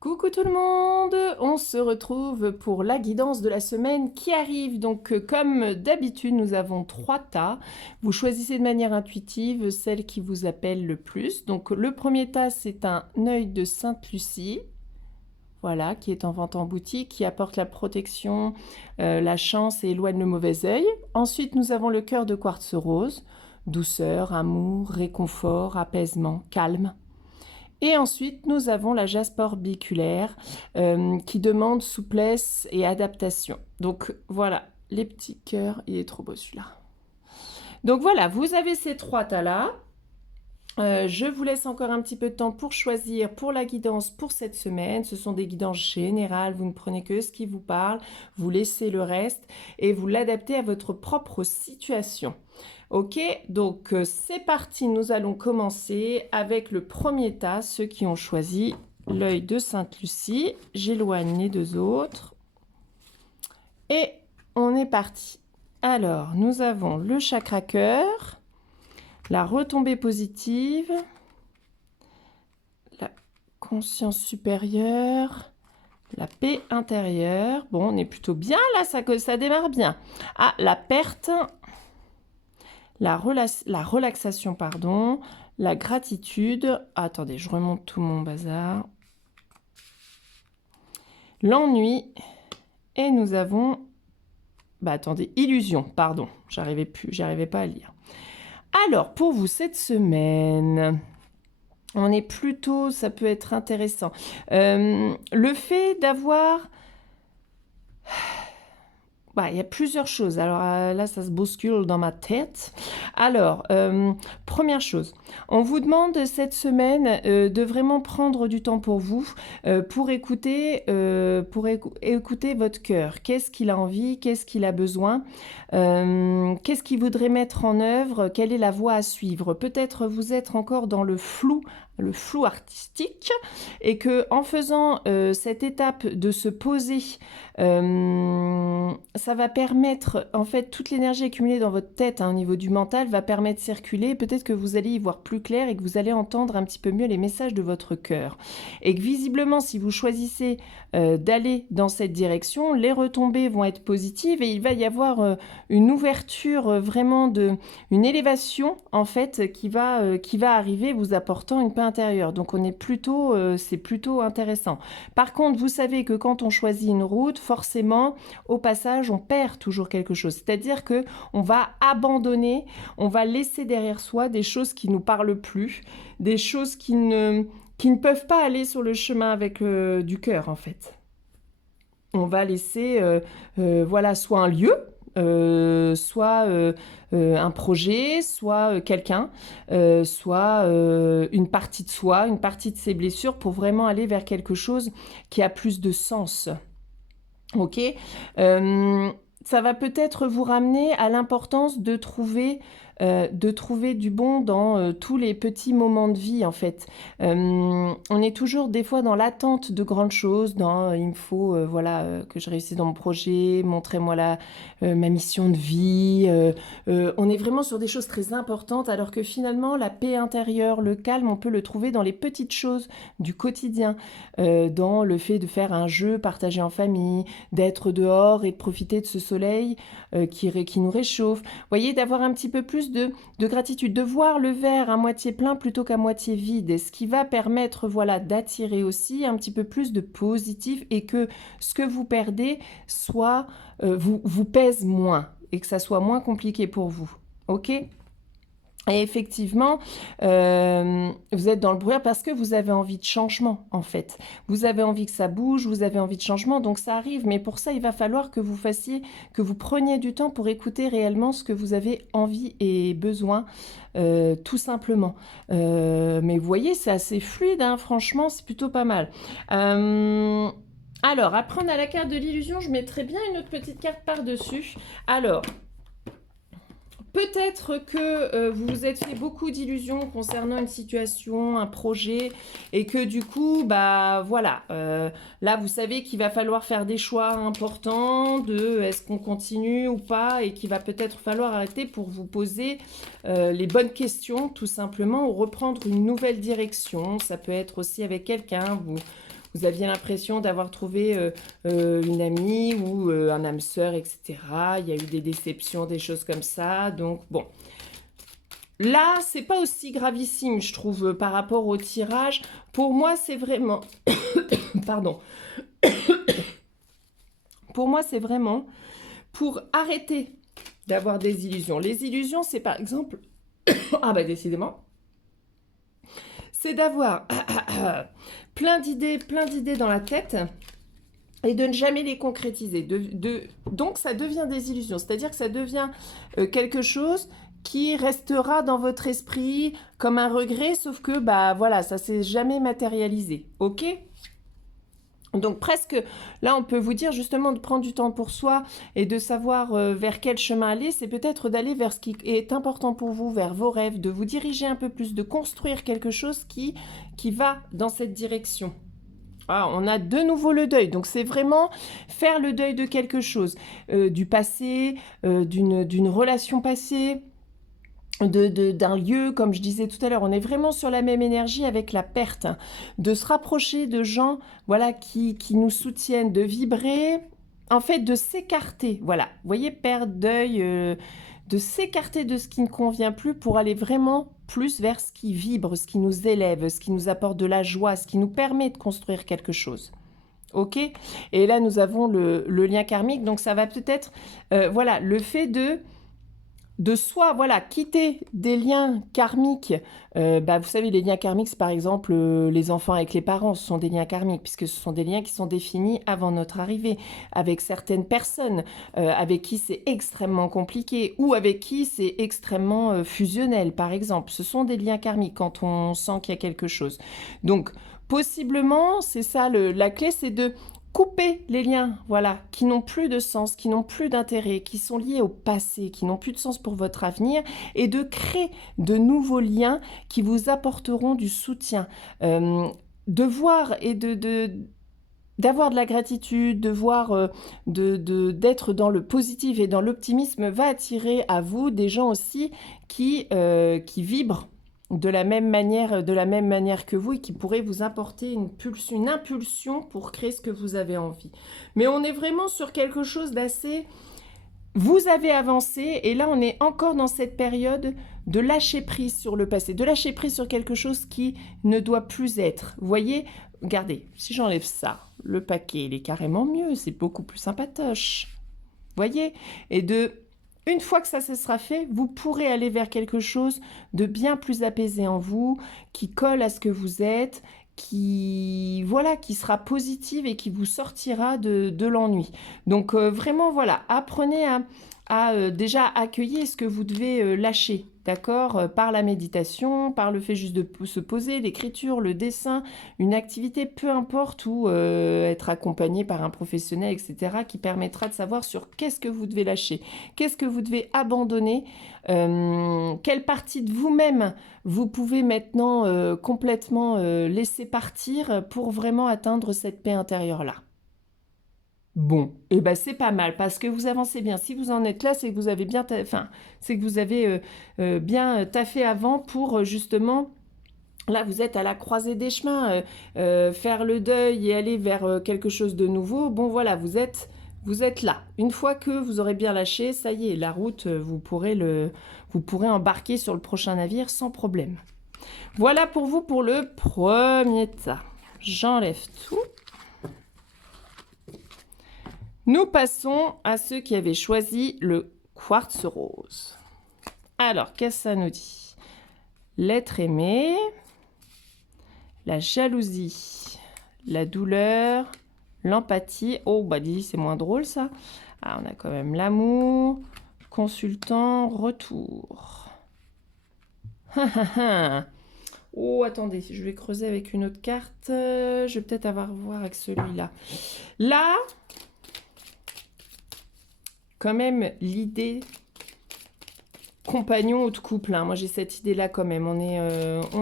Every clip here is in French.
Coucou tout le monde, on se retrouve pour la guidance de la semaine qui arrive. Donc comme d'habitude, nous avons 3 tas. Vous choisissez de manière intuitive celle qui vous appelle le plus. Donc le premier tas, c'est un œil de Sainte-Lucie. Voilà, qui est en vente en boutique, qui apporte la protection, la chance et éloigne le mauvais œil. Ensuite, nous avons le cœur de quartz rose. Douceur, amour, réconfort, apaisement, calme. Et ensuite, nous avons la jaspe orbiculaire qui demande souplesse et adaptation. Donc voilà, les petits cœurs, il est trop beau celui-là. Donc voilà, vous avez ces 3 tas-là. Je vous laisse encore un petit peu de temps pour choisir pour la guidance pour cette semaine. Ce sont des guidances générales, vous ne prenez que ce qui vous parle, vous laissez le reste et vous l'adaptez à votre propre situation. Ok, donc c'est parti, nous allons commencer avec le premier tas, ceux qui ont choisi l'œil de Sainte-Lucie. J'éloigne les 2 autres. Et on est parti. Alors, nous avons le chakra cœur, la retombée positive, la conscience supérieure, la paix intérieure. Bon, on est plutôt bien là, ça démarre bien. Ah, la perte, la relaxation, pardon, la gratitude. Ah, attendez, je remonte tout mon bazar. L'ennui. Et nous avons... Bah attendez, illusion, pardon. J'arrivais pas à lire. Alors, pour vous, cette semaine... On est plutôt... Ça peut être intéressant. Le fait d'avoir... Bah, il y a plusieurs choses. Alors là, ça se bouscule dans ma tête. Alors, première chose, on vous demande cette semaine de vraiment prendre du temps pour vous, pour écouter votre cœur. Qu'est-ce qu'il a envie, qu'est-ce qu'il a besoin, qu'est-ce qu'il voudrait mettre en œuvre, quelle est la voie à suivre. Peut-être vous êtes encore dans le flou artistique, et que en faisant cette étape de se poser, ça va permettre, en fait, toute l'énergie accumulée dans votre tête, au niveau du mental, va permettre de circuler. Peut-être que vous allez y voir plus clair et que vous allez entendre un petit peu mieux les messages de votre cœur. Et que visiblement, si vous choisissez d'aller dans cette direction, les retombées vont être positives et il va y avoir une ouverture, vraiment une élévation, en fait, qui va arriver, vous apportant une paix intérieure. Donc on est plutôt, c'est plutôt intéressant. Par contre, vous savez que quand on choisit une route, forcément, au passage, on perd toujours quelque chose. C'est-à-dire que on va abandonner, on va laisser derrière soi des choses qui nous parlent plus, des choses qui ne peuvent pas aller sur le chemin avec du cœur, en fait. On va laisser, voilà, soit un lieu, soit un projet, soit quelqu'un, soit une partie de soi, une partie de ses blessures, pour vraiment aller vers quelque chose qui a plus de sens. Ok, ça va peut-être vous ramener à l'importance de trouver du bon dans tous les petits moments de vie, en fait. On est toujours des fois dans l'attente de grandes choses, il me faut que je réussisse dans mon projet, montrez-moi ma mission de vie. On est vraiment sur des choses très importantes, alors que finalement la paix intérieure, le calme, on peut le trouver dans les petites choses du quotidien, dans le fait de faire un jeu partagé en famille, d'être dehors et de profiter de ce soleil qui nous réchauffe. Vous voyez, d'avoir un petit peu plus de gratitude, de voir le verre à moitié plein plutôt qu'à moitié vide, et ce qui va permettre, voilà, d'attirer aussi un petit peu plus de positif, et que ce que vous perdez soit vous pèse moins et que ça soit moins compliqué pour vous. Ok ? Et effectivement, vous êtes dans le brouillard parce que vous avez envie de changement, en fait. Vous avez envie que ça bouge, vous avez envie de changement, donc ça arrive. Mais pour ça, il va falloir que vous preniez du temps pour écouter réellement ce que vous avez envie et besoin, tout simplement. Mais vous voyez, c'est assez fluide, hein, franchement, c'est plutôt pas mal. Alors, après, on a la carte de l'illusion. Je mettrai bien une autre petite carte par-dessus. Alors... Peut-être que vous vous êtes fait beaucoup d'illusions concernant une situation, un projet, et que du coup, bah voilà, là vous savez qu'il va falloir faire des choix importants de est-ce qu'on continue ou pas, et qu'il va peut-être falloir arrêter pour vous poser les bonnes questions, tout simplement, ou reprendre une nouvelle direction. Ça peut être aussi avec quelqu'un, vous vous aviez l'impression d'avoir trouvé une amie ou un âme sœur, etc. Il y a eu des déceptions, des choses comme ça. Donc, bon. Là, c'est pas aussi gravissime, je trouve, par rapport au tirage. Pour moi, c'est vraiment... Pardon. Pour moi, c'est vraiment pour arrêter d'avoir des illusions. Les illusions, c'est par exemple... ah bah décidément. C'est d'avoir plein d'idées dans la tête et de ne jamais les concrétiser. Donc, ça devient des illusions. C'est-à-dire que ça devient quelque chose qui restera dans votre esprit comme un regret, sauf que, bah voilà, ça s'est jamais matérialisé. Ok ? Donc presque, là on peut vous dire justement de prendre du temps pour soi et de savoir vers quel chemin aller, c'est peut-être d'aller vers ce qui est important pour vous, vers vos rêves, de vous diriger un peu plus, de construire quelque chose qui va dans cette direction. Ah, on a de nouveau le deuil, donc c'est vraiment faire le deuil de quelque chose, du passé, d'une relation passée, d'un lieu, comme je disais tout à l'heure. On est vraiment sur la même énergie avec la perte, hein. De se rapprocher de gens, voilà, qui nous soutiennent, de vibrer, en fait, de s'écarter, voilà. Vous voyez, perte, deuil, de s'écarter de ce qui ne convient plus pour aller vraiment plus vers ce qui vibre, ce qui nous élève, ce qui nous apporte de la joie, ce qui nous permet de construire quelque chose. Ok ? Et là, nous avons le lien karmique, donc ça va peut-être, voilà, le fait de soit, voilà, quitter des liens karmiques. Vous savez, les liens karmiques, c'est par exemple les enfants avec les parents, ce sont des liens karmiques, puisque ce sont des liens qui sont définis avant notre arrivée, avec certaines personnes, avec qui c'est extrêmement compliqué, ou avec qui c'est extrêmement fusionnel, par exemple. Ce sont des liens karmiques quand on sent qu'il y a quelque chose. Donc, possiblement, c'est ça, la clé, c'est de couper les liens, voilà, qui n'ont plus de sens, qui n'ont plus d'intérêt, qui sont liés au passé, qui n'ont plus de sens pour votre avenir, et de créer de nouveaux liens qui vous apporteront du soutien. De voir et d'avoir de la gratitude, de voir, d'être dans le positif et dans l'optimisme va attirer à vous des gens aussi qui vibrent de la même manière que vous et qui pourrait vous apporter une impulsion pour créer ce que vous avez envie. Mais on est vraiment sur quelque chose d'assez... Vous avez avancé et là on est encore dans cette période de lâcher prise sur le passé, de lâcher prise sur quelque chose qui ne doit plus être. Vous voyez, regardez, si j'enlève ça, le paquet, il est carrément mieux, c'est beaucoup plus sympatoche. Vous voyez ? Et une fois que ça se sera fait, vous pourrez aller vers quelque chose de bien plus apaisé en vous, qui colle à ce que vous êtes, qui sera positive et qui vous sortira de l'ennui. Donc vraiment, voilà, apprenez à déjà accueillir ce que vous devez lâcher, d'accord, par la méditation, par le fait juste de se poser, l'écriture, le dessin, une activité, peu importe, ou être accompagné par un professionnel, etc., qui permettra de savoir sur qu'est-ce que vous devez lâcher, qu'est-ce que vous devez abandonner, quelle partie de vous-même vous pouvez maintenant complètement laisser partir pour vraiment atteindre cette paix intérieure-là. Bon, et ben c'est pas mal parce que vous avancez bien. Si vous en êtes là, c'est que vous avez bien, c'est que vous avez bien taffé avant pour justement. Là, vous êtes à la croisée des chemins, faire le deuil et aller vers quelque chose de nouveau. Bon, voilà, vous êtes là. Une fois que vous aurez bien lâché, ça y est, la route, vous pourrez embarquer sur le prochain navire sans problème. Voilà pour vous pour le premier tas. J'enlève tout. Nous passons à ceux qui avaient choisi le quartz rose. Alors, qu'est-ce que ça nous dit ? L'être aimé, la jalousie, la douleur, l'empathie. Oh, bah dis, c'est moins drôle ça. Ah, on a quand même l'amour, consultant, retour. Oh, attendez, je vais creuser avec une autre carte. Je vais peut-être voir avec celui-là. Là, quand même, l'idée compagnon ou de couple, hein. Moi j'ai cette idée-là quand même, on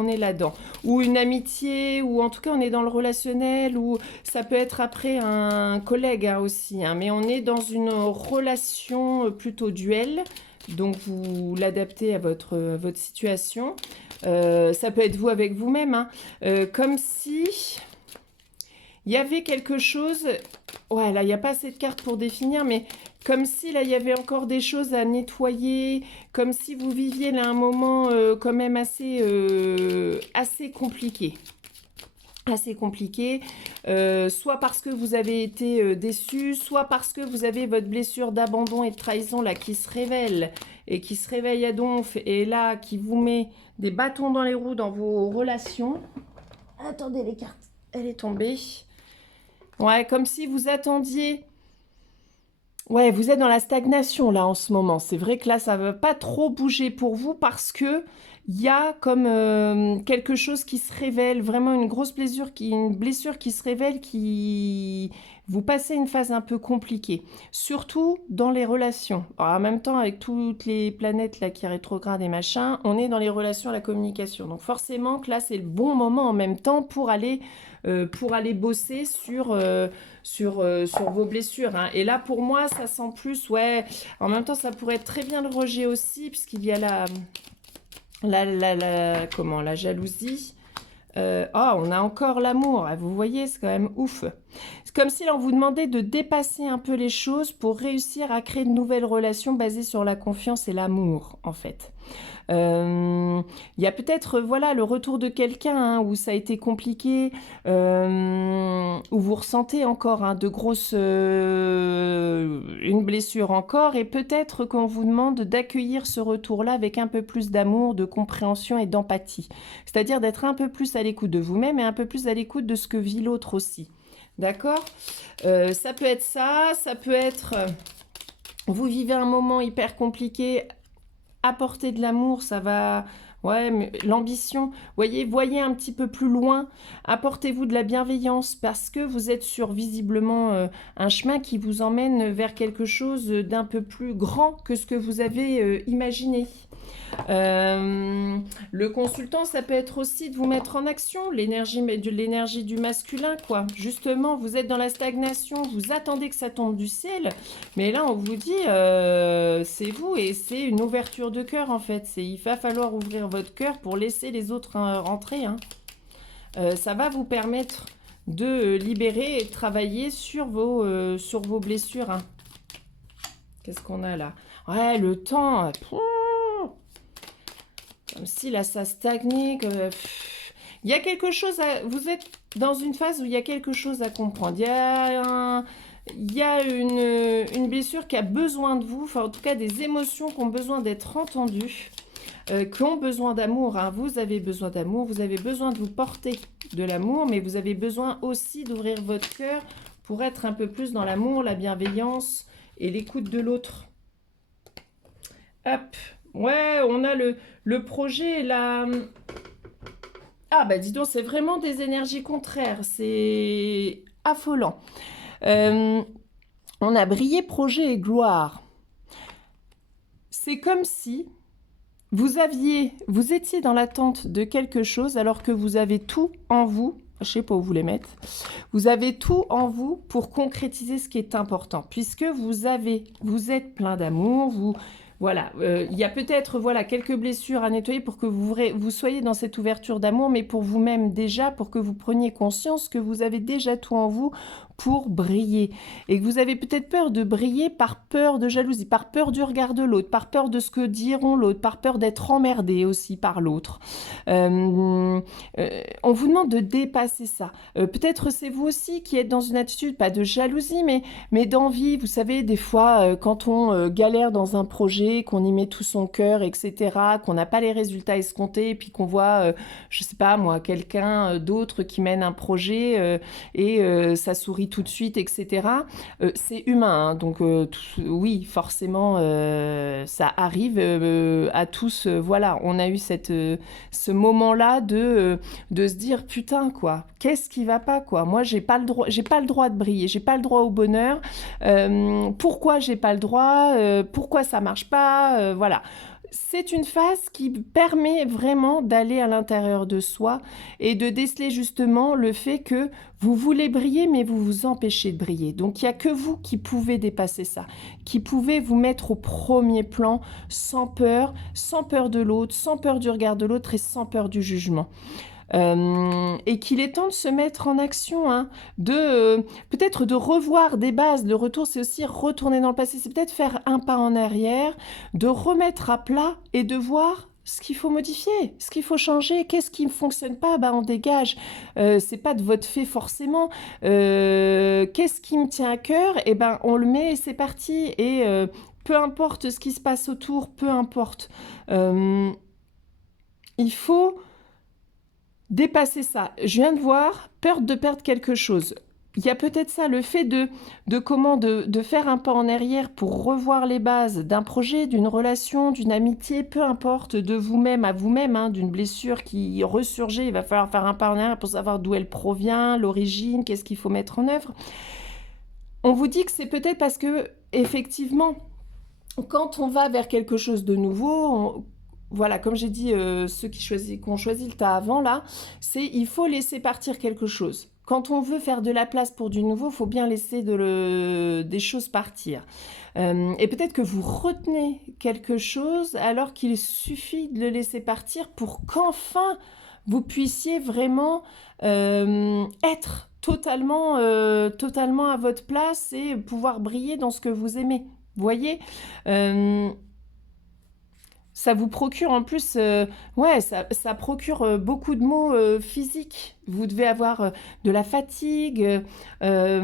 est là-dedans. Ou une amitié, ou en tout cas on est dans le relationnel, ou ça peut être après un collègue hein, aussi, hein. Mais on est dans une relation plutôt duel, donc vous l'adaptez à votre situation. Ça peut être vous avec vous-même, hein. Comme si... il y avait quelque chose, ouais, là, il n'y a pas assez de cartes pour définir, mais comme si là, il y avait encore des choses à nettoyer, comme si vous viviez là un moment quand même assez compliqué. Assez compliqué, soit parce que vous avez été déçu, soit parce que vous avez votre blessure d'abandon et de trahison là qui se révèle et qui se réveille à donf et là qui vous met des bâtons dans les roues dans vos relations. Attendez, les cartes, elle est tombée. Ouais, comme si vous attendiez. Ouais, vous êtes dans la stagnation là en ce moment. C'est vrai que là, ça ne va pas trop bouger pour vous parce que il y a comme quelque chose qui se révèle, vraiment une grosse blessure qui se révèle, qui vous passez une phase un peu compliquée, surtout dans les relations. Alors, en même temps, avec toutes les planètes là qui rétrogradent et machin, on est dans les relations, la communication. Donc forcément que là, c'est le bon moment en même temps pour aller bosser sur vos blessures. Hein. Et là, pour moi, ça sent plus, ouais, en même temps, ça pourrait être très bien le rejet aussi, puisqu'il y a la jalousie. On a encore l'amour. Vous voyez, c'est quand même ouf. C'est comme si on vous demandait de dépasser un peu les choses pour réussir à créer de nouvelles relations basées sur la confiance et l'amour, en fait. Il y a peut-être voilà le retour de quelqu'un hein, où ça a été compliqué, où vous ressentez encore hein, une blessure encore, et peut-être qu'on vous demande d'accueillir ce retour-là avec un peu plus d'amour, de compréhension et d'empathie. C'est-à-dire d'être un peu plus à l'écoute de vous-même et un peu plus à l'écoute de ce que vit l'autre aussi. D'accord ? Ça peut être ça, ça peut être... vous vivez un moment hyper compliqué, apporter de l'amour, ça va... Ouais, mais l'ambition, voyez un petit peu plus loin, apportez-vous de la bienveillance parce que vous êtes sur visiblement un chemin qui vous emmène vers quelque chose d'un peu plus grand que ce que vous avez imaginé. Le consultant, ça peut être aussi de vous mettre en action, l'énergie du masculin, quoi. Justement, vous êtes dans la stagnation, vous attendez que ça tombe du ciel, mais là, on vous dit, c'est vous et c'est une ouverture de cœur, en fait. Il va falloir ouvrir votre cœur pour laisser les autres rentrer. Hein. Ça va vous permettre de libérer et de travailler sur vos blessures. Hein. Qu'est-ce qu'on a là? Ouais, le temps... Comme si là ça stagnait. Il y a quelque chose vous êtes dans une phase où il y a quelque chose à comprendre. Il y a une blessure qui a besoin de vous, enfin en tout cas des émotions qui ont besoin d'être entendues, qui ont besoin d'amour. Hein. Vous avez besoin d'amour, vous avez besoin de vous porter de l'amour, mais vous avez besoin aussi d'ouvrir votre cœur pour être un peu plus dans l'amour, la bienveillance et l'écoute de l'autre. Hop. Ouais, on a le projet, là. Ah, bah dis donc, c'est vraiment des énergies contraires. C'est affolant. On a brillé, projet et gloire. C'est comme si vous étiez dans l'attente de quelque chose alors que vous avez tout en vous. Je ne sais pas où vous les mettre. Vous avez tout en vous pour concrétiser ce qui est important. Puisque vous êtes plein d'amour, voilà, il y a peut-être quelques blessures à nettoyer pour que vous soyez dans cette ouverture d'amour, mais pour vous-même déjà, pour que vous preniez conscience que vous avez déjà tout en vous pour briller. Et que vous avez peut-être peur de briller par peur de jalousie, par peur du regard de l'autre, par peur de ce que diront l'autre, par peur d'être emmerdé aussi par l'autre. On vous demande de dépasser ça. Peut-être c'est vous aussi qui êtes dans une attitude, pas de jalousie, mais d'envie. Vous savez, des fois, quand on galère dans un projet, qu'on y met tout son cœur, etc., qu'on n'a pas les résultats escomptés, et puis qu'on voit, je sais pas moi, quelqu'un d'autre qui mène un projet et ça sourit tout de suite, etc. C'est humain, hein, donc oui, forcément, ça arrive à tous. Voilà, on a eu ce moment-là de se dire putain quoi, qu'est-ce qui va pas quoi. Moi, j'ai pas le droit de briller, j'ai pas le droit au bonheur. Pourquoi j'ai pas le droit? Pourquoi ça marche pas? Voilà. C'est une phase qui permet vraiment d'aller à l'intérieur de soi et de déceler justement le fait que vous voulez briller, mais vous vous empêchez de briller. Donc, il n'y a que vous qui pouvez dépasser ça, qui pouvez vous mettre au premier plan sans peur de l'autre, sans peur du regard de l'autre et sans peur du jugement. Et qu'il est temps de se mettre en action, hein, peut-être de revoir des bases. Le retour, c'est aussi retourner dans le passé, c'est peut-être faire un pas en arrière, de remettre à plat et de voir ce qu'il faut modifier, ce qu'il faut changer, qu'est-ce qui ne fonctionne pas, bah on dégage. C'est pas de votre fait forcément. Qu'est-ce qui me tient à cœur? Et ben on le met et c'est parti. Et peu importe ce qui se passe autour, peu importe. Il faut dépasser ça. Je viens de voir peur de perdre quelque chose. Il y a peut-être ça, le fait de faire un pas en arrière pour revoir les bases d'un projet, d'une relation, d'une amitié, peu importe, de vous-même à vous-même, hein, d'une blessure qui ressurgit. Il va falloir faire un pas en arrière pour savoir d'où elle provient, l'origine, qu'est-ce qu'il faut mettre en œuvre. On vous dit que c'est peut-être parce que, effectivement, quand on va vers quelque chose de nouveau, voilà, comme j'ai dit, ceux qui ont choisi le tas avant, là, c'est il faut laisser partir quelque chose. Quand on veut faire de la place pour du nouveau, il faut bien laisser des choses partir. Et peut-être que vous retenez quelque chose alors qu'il suffit de le laisser partir pour qu'enfin vous puissiez vraiment être totalement à votre place et pouvoir briller dans ce que vous aimez. Vous voyez, ça vous procure en plus, ouais, ça procure beaucoup de maux physiques. Vous devez avoir de la fatigue, un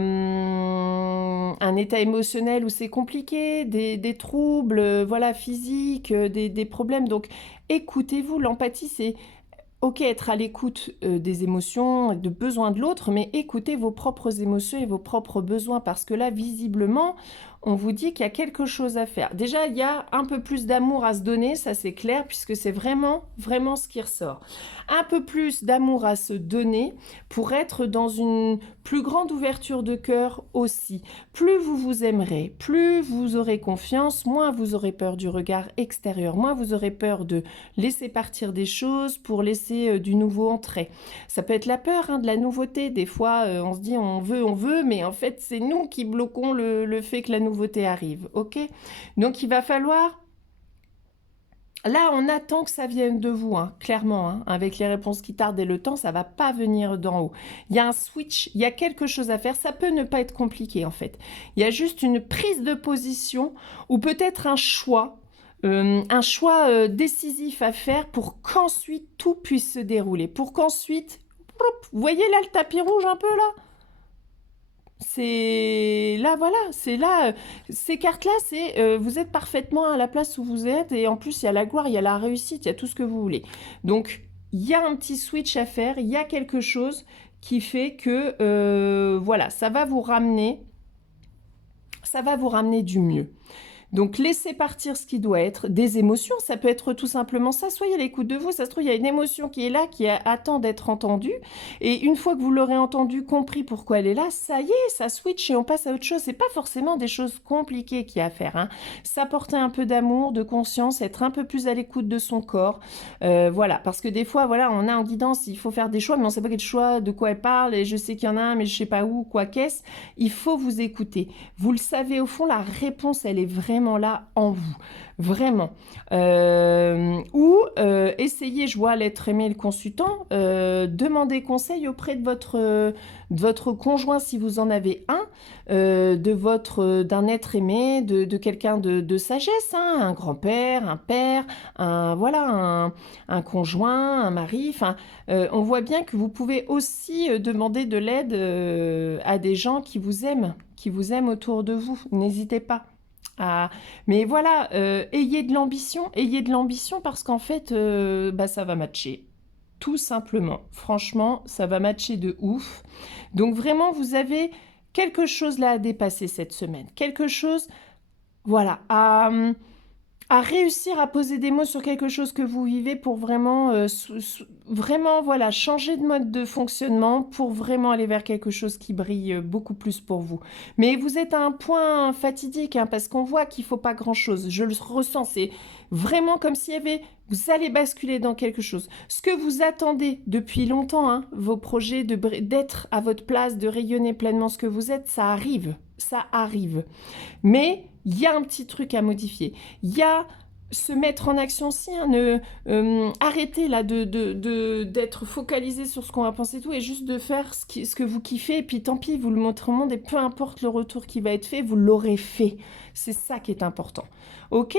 état émotionnel où c'est compliqué, des troubles, voilà, physiques, des problèmes. Donc, écoutez-vous, l'empathie, c'est ok, être à l'écoute des émotions, de besoins de l'autre, mais écoutez vos propres émotions et vos propres besoins, parce que là, visiblement, on vous dit qu'il y a quelque chose à faire. Déjà, il y a un peu plus d'amour à se donner, ça c'est clair, puisque c'est vraiment ce qui ressort. Un peu plus d'amour à se donner pour être dans une plus grande ouverture de cœur aussi. Plus vous vous aimerez, plus vous aurez confiance, moins vous aurez peur du regard extérieur, moins vous aurez peur de laisser partir des choses pour laisser du nouveau entrer. Ça peut être la peur, hein, de la nouveauté. Des fois, on se dit on veut, mais en fait, c'est nous qui bloquons le fait que la nouveauté arrive. Ok? Donc, il va falloir. Là, on attend que ça vienne de vous, hein, clairement, hein, avec les réponses qui tardent et le temps, ça va pas venir d'en haut. Il y a un switch, il y a quelque chose à faire, ça peut ne pas être compliqué en fait. Il y a juste une prise de position ou peut-être un choix décisif à faire pour qu'ensuite tout puisse se dérouler, pour qu'ensuite, vous voyez là le tapis rouge un peu là? C'est là, voilà, c'est là, ces cartes-là, c'est vous êtes parfaitement à la place où vous êtes et en plus il y a la gloire, il y a la réussite, il y a tout ce que vous voulez. Donc il y a un petit switch à faire, il y a quelque chose qui fait que voilà, ça va vous ramener du mieux. Donc, laissez partir ce qui doit être, des émotions, ça peut être tout simplement ça, soyez à l'écoute de vous, ça se trouve, il y a une émotion qui est là, attend d'être entendue, et une fois que vous l'aurez entendue, compris pourquoi elle est là, ça y est, ça switch et on passe à autre chose. C'est pas forcément des choses compliquées qu'il y a à faire, hein. S'apporter un peu d'amour, de conscience, être un peu plus à l'écoute de son corps, voilà, parce que des fois, voilà, on a en guidance, il faut faire des choix, mais on sait pas quel choix, de quoi elle parle, et je sais qu'il y en a un, mais je sais pas où, quoi qu'est-ce, il faut vous écouter. Vous le savez, au fond, la réponse, elle est vraiment là en vous, vraiment. Essayez, je vois l'être aimé, le consultant, demandez conseil auprès de votre conjoint si vous en avez un, d'un être aimé, de quelqu'un de sagesse, hein, un grand-père, un père, un conjoint, un mari. Enfin, on voit bien que vous pouvez aussi demander de l'aide à des gens qui vous aiment autour de vous. N'hésitez pas. Ah, mais voilà, ayez de l'ambition parce qu'en fait, ça va matcher. Tout simplement. Franchement, ça va matcher de ouf. Donc vraiment, vous avez quelque chose là à dépasser cette semaine. Quelque chose, voilà, à réussir à poser des mots sur quelque chose que vous vivez pour vraiment voilà, changer de mode de fonctionnement pour vraiment aller vers quelque chose qui brille beaucoup plus pour vous. Mais vous êtes à un point fatidique, hein, parce qu'on voit qu'il ne faut pas grand-chose. Je le ressens, c'est vraiment comme s'il y avait... Vous allez basculer dans quelque chose. Ce que vous attendez depuis longtemps, hein, vos projets d'être à votre place, de rayonner pleinement ce que vous êtes, ça arrive. Ça arrive. Mais il y a un petit truc à modifier. Il y a se mettre en action aussi, hein, arrêtez là d'être focalisé sur ce qu'on va penser tout et juste de faire ce que vous kiffez et puis tant pis, vous le montrez au monde et peu importe le retour qui va être fait, vous l'aurez fait. C'est ça qui est important. Ok?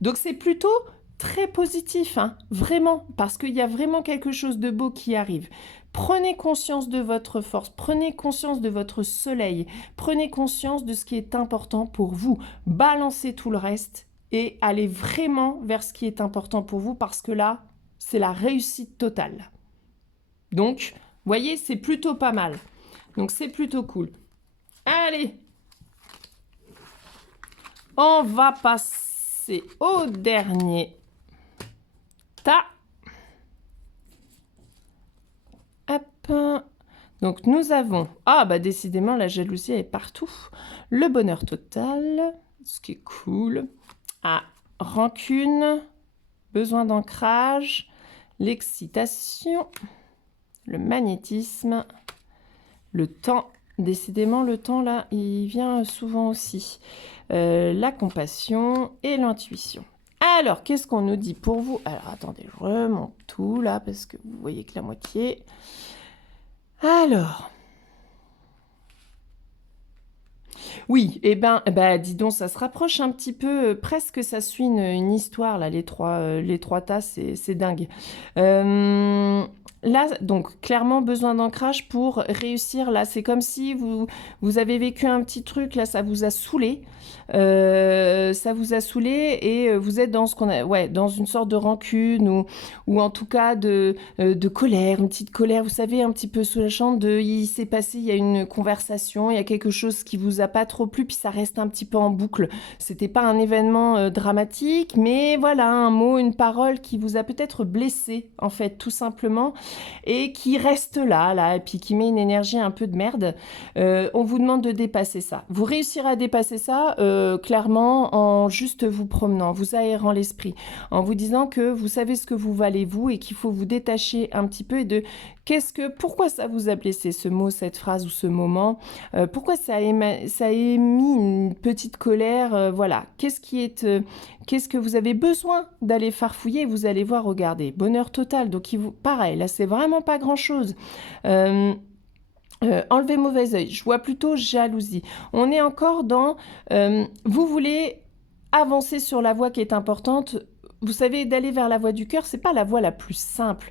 Donc c'est plutôt très positif, hein, vraiment, parce qu'il y a vraiment quelque chose de beau qui arrive. Prenez conscience de votre force, prenez conscience de votre soleil, prenez conscience de ce qui est important pour vous. Balancez tout le reste et allez vraiment vers ce qui est important pour vous parce que là, c'est la réussite totale. Donc, voyez, c'est plutôt pas mal. Donc, c'est plutôt cool. Allez, on va passer au dernier tas. Hop. Donc, nous avons... Ah, bah décidément, la jalousie est partout. Le bonheur total, ce qui est cool. Ah, rancune, besoin d'ancrage, l'excitation, le magnétisme, le temps. Décidément, le temps, là, il vient souvent aussi. La compassion et l'intuition. Alors, qu'est-ce qu'on nous dit pour vous? Alors, attendez, je remonte tout, là, parce que vous voyez que la moitié... Alors... Oui, dis donc, ça se rapproche un petit peu, presque ça suit une histoire, là, les trois tas, c'est dingue. Là, donc, clairement, besoin d'ancrage pour réussir. Là, c'est comme si vous avez vécu un petit truc, là, ça vous a saoulé. Et vous êtes dans dans une sorte de rancune ou en tout cas de colère, une petite colère, vous savez, un petit peu soulageante il s'est passé, il y a une conversation, il y a quelque chose qui vous a pas trop plu, puis ça reste un petit peu en boucle. C'était pas un événement dramatique, mais voilà, un mot, une parole qui vous a peut-être blessé, en fait, tout simplement, et qui reste là, et puis qui met une énergie un peu de merde. On vous demande de dépasser ça. Vous réussirez à dépasser ça, clairement, en juste vous promenant, vous aérant l'esprit, en vous disant que vous savez ce que vous valez vous et qu'il faut vous détacher un petit peu et de pourquoi ça vous a blessé ce mot, cette phrase ou ce moment, pourquoi ça a émis une petite colère, voilà. Qu'est-ce que vous avez besoin d'aller farfouiller, vous allez voir, regardez, bonheur total, donc pareil, là c'est vraiment pas grand chose. Enlever mauvais œil, je vois plutôt jalousie. On est encore dans vous voulez avancer sur la voie qui est importante. Vous savez, d'aller vers la voie du cœur, c'est pas la voie la plus simple.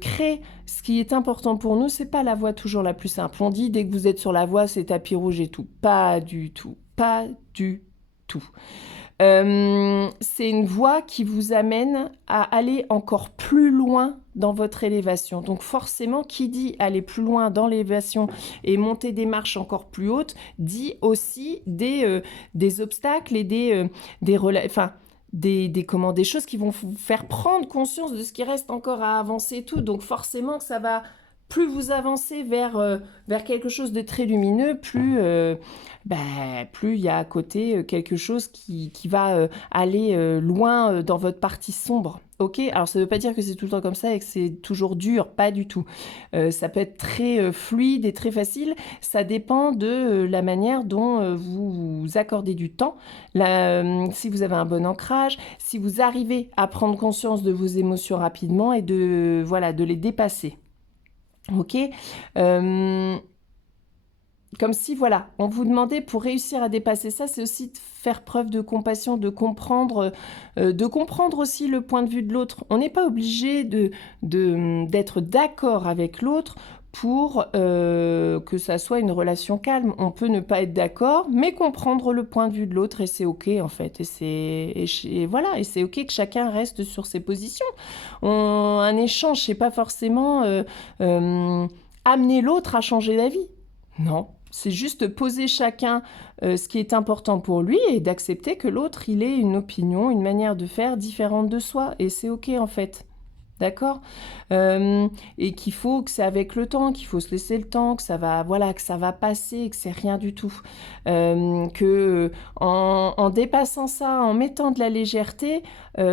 Créer ce qui est important pour nous, c'est pas la voie toujours la plus simple. On dit dès que vous êtes sur la voie, c'est tapis rouge et tout. Pas du tout. Pas du tout. C'est une voie qui vous amène à aller encore plus loin dans votre élévation. Donc forcément, qui dit aller plus loin dans l'élévation et monter des marches encore plus hautes, dit aussi des obstacles et des choses qui vont vous faire prendre conscience de ce qui reste encore à avancer et tout. Donc forcément que ça va... Plus vous avancez vers quelque chose de très lumineux, plus il y a à côté quelque chose qui va aller loin dans votre partie sombre. Ok, alors ça ne veut pas dire que c'est tout le temps comme ça et que c'est toujours dur, pas du tout. Ça peut être très fluide et très facile. Ça dépend de la manière dont vous accordez du temps, si vous avez un bon ancrage, si vous arrivez à prendre conscience de vos émotions rapidement et de les dépasser. Ok, comme si, on vous demandait pour réussir à dépasser ça, c'est aussi de faire preuve de compassion, de comprendre aussi le point de vue de l'autre. On n'est pas obligé d'être d'accord avec l'autre pour que ça soit une relation calme. On peut ne pas être d'accord, mais comprendre le point de vue de l'autre, et c'est ok en fait. Et c'est ok que chacun reste sur ses positions. Un échange, c'est pas forcément amener l'autre à changer d'avis. Non, c'est juste poser chacun ce qui est important pour lui et d'accepter que l'autre, il ait une opinion, une manière de faire différente de soi. Et c'est ok en fait. D'accord, et qu'il faut que c'est avec le temps, qu'il faut se laisser le temps, que ça va passer, que c'est rien du tout. Que en dépassant ça, en mettant de la légèreté,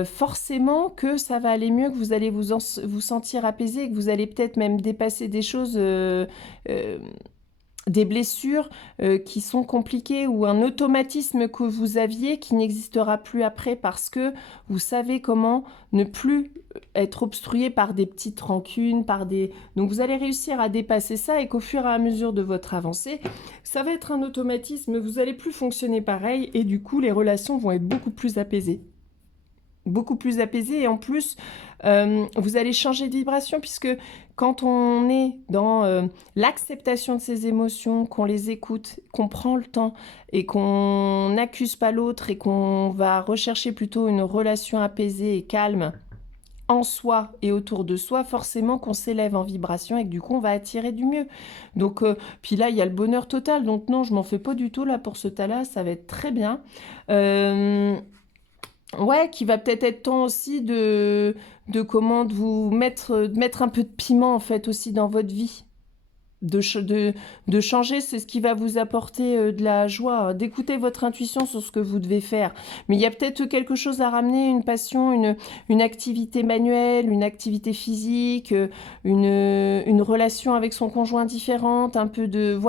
forcément que ça va aller mieux, que vous allez vous sentir apaisé, que vous allez peut-être même dépasser des choses des blessures qui sont compliquées ou un automatisme que vous aviez qui n'existera plus après parce que vous savez comment ne plus être obstrué par des petites rancunes, Donc vous allez réussir à dépasser ça et qu'au fur et à mesure de votre avancée, ça va être un automatisme, vous n'allez plus fonctionner pareil et du coup les relations vont être beaucoup plus apaisées. Beaucoup plus apaisé et en plus vous allez changer de vibration puisque quand on est dans l'acceptation de ses émotions, qu'on les écoute, qu'on prend le temps et qu'on n'accuse pas l'autre et qu'on va rechercher plutôt une relation apaisée et calme en soi et autour de soi, forcément qu'on s'élève en vibration et que du coup on va attirer du mieux. Donc puis là il y a le bonheur total, donc non je m'en fais pas du tout là pour ce tas-là, ça va être très bien. Ouais, qui va peut-être être temps aussi de vous mettre un peu de piment en fait aussi dans votre vie. De changer, c'est ce qui va vous apporter de la joie, hein, d'écouter votre intuition sur ce que vous devez faire. Mais il y a peut-être quelque chose à ramener, une passion, une activité manuelle, une activité physique, une relation avec son conjoint différente, un peu de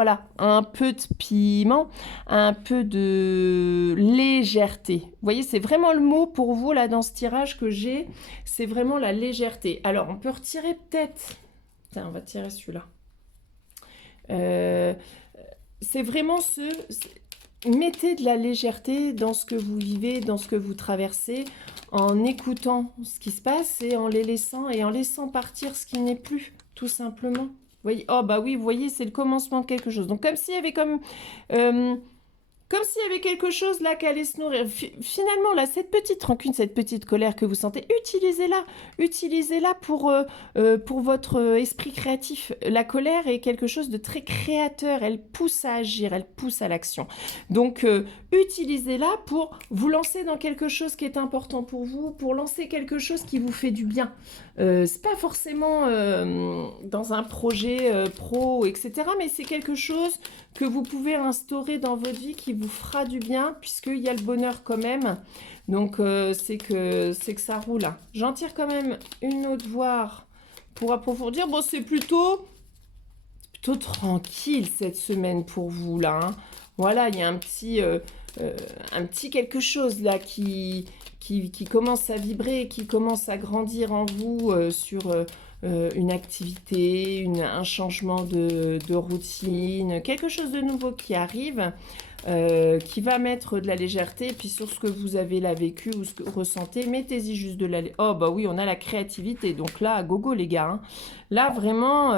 piment, un peu de légèreté. Vous voyez, c'est vraiment le mot pour vous là dans ce tirage que j'ai, c'est vraiment la légèreté. Alors, on peut retirer peut-être... Tiens, on va tirer celui-là. C'est vraiment mettez de la légèreté dans ce que vous vivez, dans ce que vous traversez, en écoutant ce qui se passe et en laissant partir ce qui n'est plus, tout simplement. Vous voyez, oh bah oui, vous voyez, c'est le commencement de quelque chose. Donc comme s'il y avait comme s'il y avait quelque chose là qui allait se nourrir. Finalement, là, cette petite rancune, cette petite colère que vous sentez, utilisez-la. Utilisez-la pour votre esprit créatif. La colère est quelque chose de très créateur. Elle pousse à agir, elle pousse à l'action. Donc, utilisez-la pour vous lancer dans quelque chose qui est important pour vous, pour lancer quelque chose qui vous fait du bien. C'est pas forcément dans un projet pro, etc. Mais c'est quelque chose que vous pouvez instaurer dans votre vie qui vous fera du bien, puisqu'il y a le bonheur quand même. Donc, c'est que ça roule. J'en tire quand même une autre voir pour approfondir. Bon, c'est plutôt tranquille cette semaine pour vous, là. Hein. Voilà, il y a un petit quelque chose, là, qui commence à vibrer, qui commence à grandir en vous sur... une activité, un changement de routine, quelque chose de nouveau qui arrive, qui va mettre de la légèreté, et puis sur ce que vous avez là vécu ou ce que vous ressentez, mettez-y juste de la... Oh bah oui, on a la créativité, donc là, gogo les gars, hein. Là vraiment,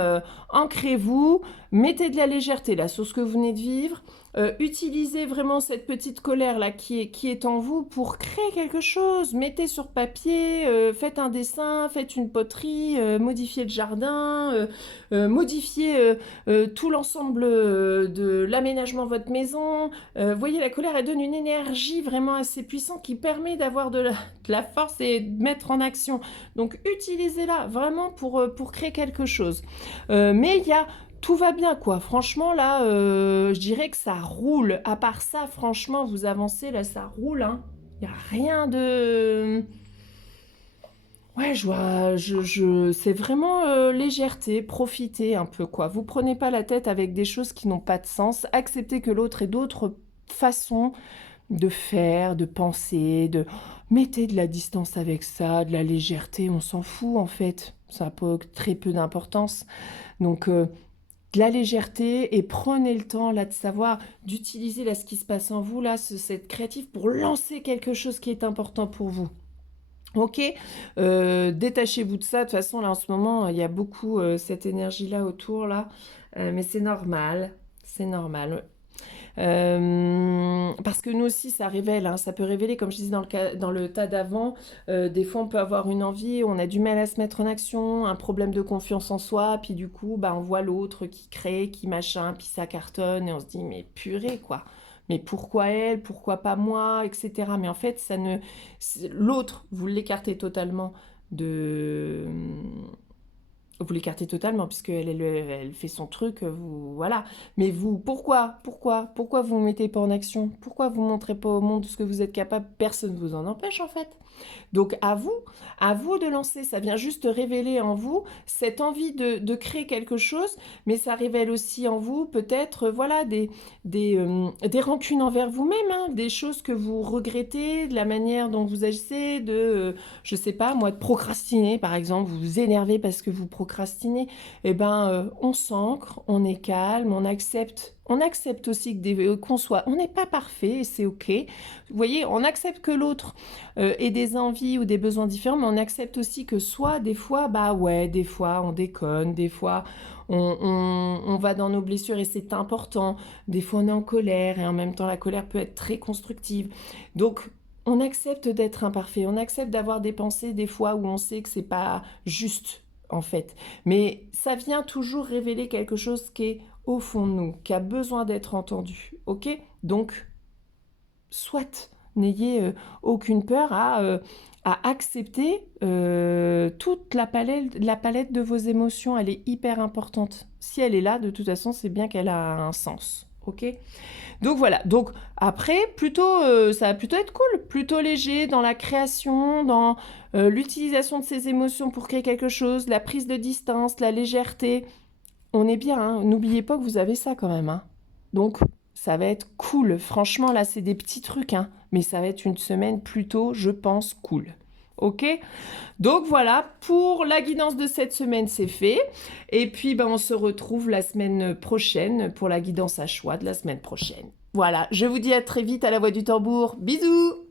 ancrez-vous, mettez de la légèreté là sur ce que vous venez de vivre, utilisez vraiment cette petite colère là qui est en vous pour créer quelque chose. Mettez sur papier, faites un dessin, faites une poterie, modifiez le jardin, modifiez tout l'ensemble de l'aménagement de votre maison. Voyez, la colère, elle donne une énergie vraiment assez puissante qui permet d'avoir de la force et de mettre en action. Donc utilisez-la vraiment pour créer quelque chose. Mais tout va bien, quoi. Franchement, là, je dirais que ça roule. À part ça, franchement, vous avancez, là, ça roule, hein. Il n'y a rien de... Ouais, c'est vraiment légèreté, profitez un peu, quoi. Vous prenez pas la tête avec des choses qui n'ont pas de sens. Acceptez que l'autre ait d'autres façons de faire, de penser, Mettez de la distance avec ça, de la légèreté, on s'en fout, en fait. Ça n'a pas très peu d'importance. Donc... de la légèreté et prenez le temps là de savoir, d'utiliser là ce qui se passe en vous, là, cette créative pour lancer quelque chose qui est important pour vous. Ok, détachez-vous de ça. De toute façon, là en ce moment, il y a beaucoup cette énergie-là autour, là, mais c'est normal, c'est normal. Parce que nous aussi ça révèle, hein, ça peut révéler, comme je disais dans le tas d'avant, des fois on peut avoir une envie, on a du mal à se mettre en action, un problème de confiance en soi, puis du coup on voit l'autre qui crée, qui machin, puis ça cartonne et on se dit mais purée quoi, mais pourquoi elle, pourquoi pas moi, etc. Mais en fait l'autre, vous l'écartez totalement de Vous l'écartez totalement, puisqu'elle fait son truc, vous, voilà. Mais vous, pourquoi vous ne mettez pas en action? Pourquoi vous ne montrez pas au monde ce que vous êtes capable? Personne ne vous en empêche, en fait. Donc à vous de lancer, ça vient juste révéler en vous cette envie de créer quelque chose, mais ça révèle aussi en vous peut-être voilà des rancunes envers vous-même, hein, des choses que vous regrettez, de la manière dont vous agissez, je sais pas moi, de procrastiner par exemple, vous vous énervez parce que vous procrastinez, eh ben on s'ancre, on est calme, on accepte aussi qu'on soit, on n'est pas parfait et c'est ok. Vous voyez, on accepte que l'autre ait des envies ou des besoins différents, mais on accepte aussi que soit des fois, bah ouais, des fois on déconne, des fois on va dans nos blessures et c'est important, des fois on est en colère et en même temps la colère peut être très constructive. Donc on accepte d'être imparfait, on accepte d'avoir des pensées des fois où on sait que c'est pas juste en fait. Mais ça vient toujours révéler quelque chose qui est au fond de nous, qui a besoin d'être entendu. Ok? Donc, soit, n'ayez aucune peur à accepter toute la palette de vos émotions. Elle est hyper importante. Si elle est là, de toute façon, c'est bien qu'elle a un sens. Ok? Donc voilà, donc après, ça va plutôt être cool, plutôt léger dans la création, dans l'utilisation de ses émotions pour créer quelque chose, la prise de distance, la légèreté. On est bien, hein. N'oubliez pas que vous avez ça quand même, hein. Donc ça va être cool. Franchement, là, c'est des petits trucs, hein, mais ça va être une semaine plutôt, je pense, cool. Ok? Donc voilà, pour la guidance de cette semaine, c'est fait. Et puis, ben, on se retrouve la semaine prochaine pour la guidance à choix de la semaine prochaine. Voilà, je vous dis à très vite à la voix du tambour. Bisous!